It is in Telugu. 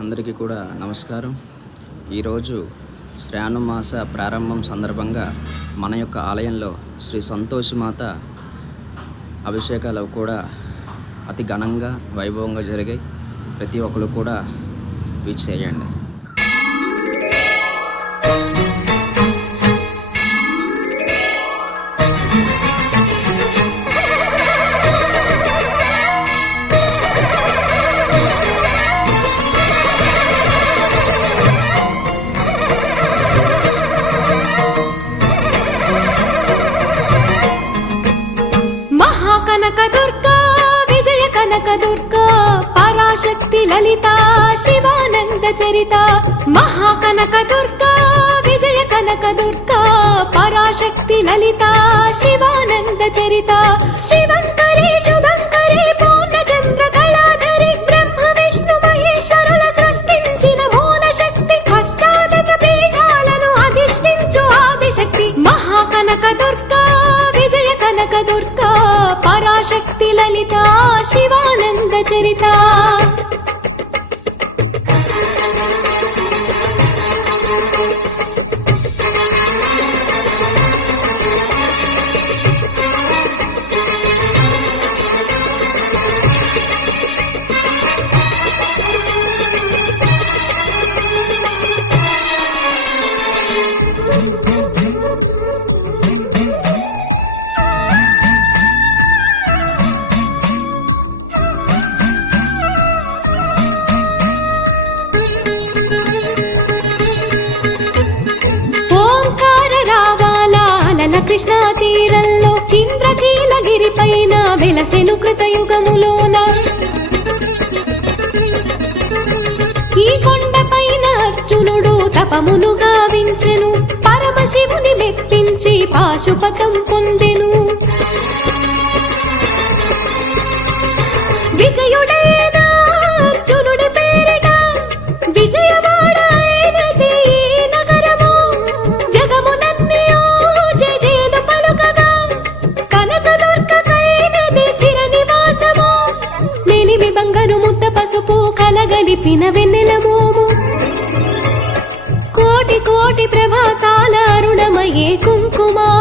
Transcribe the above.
అందరికీ కూడా నమస్కారం. ఈరోజు శ్రావణమాస ప్రారంభం సందర్భంగా మన యొక్క ఆలయంలో శ్రీ సంతోషమాత అభిషేకాలు కూడా అతి ఘనంగా వైభవంగా జరిగాయి. ప్రతి ఒక్కరు కూడా వీచేయండి కనక దుర్గా విజయ కనక దుర్గా పరాశక్తి లలిత శివానంద చరిత మహాకనక దుర్గా విజయ కనక దుర్గా పరాశక్తి లలిత శివానంద చరిత శివంకరి శుభంకరి శక్తి లలిత శివానంద చరిత Thank you. కృష్ణా తీరంలో ఇంద్రకీలగిరి పైన వెలసెను కృతయుగములోన. ఈ కొండ పైన అర్జునుడు తపమును గావించెను పరమశివుని మెప్పించి పాశుపతం పొందెను. విజయుడైన ముద్ద పసుపు కలగలిపిన వెన్నెల మోము. కోటి కోటి ప్రభాతాల అరుణమయే కుంకుమ.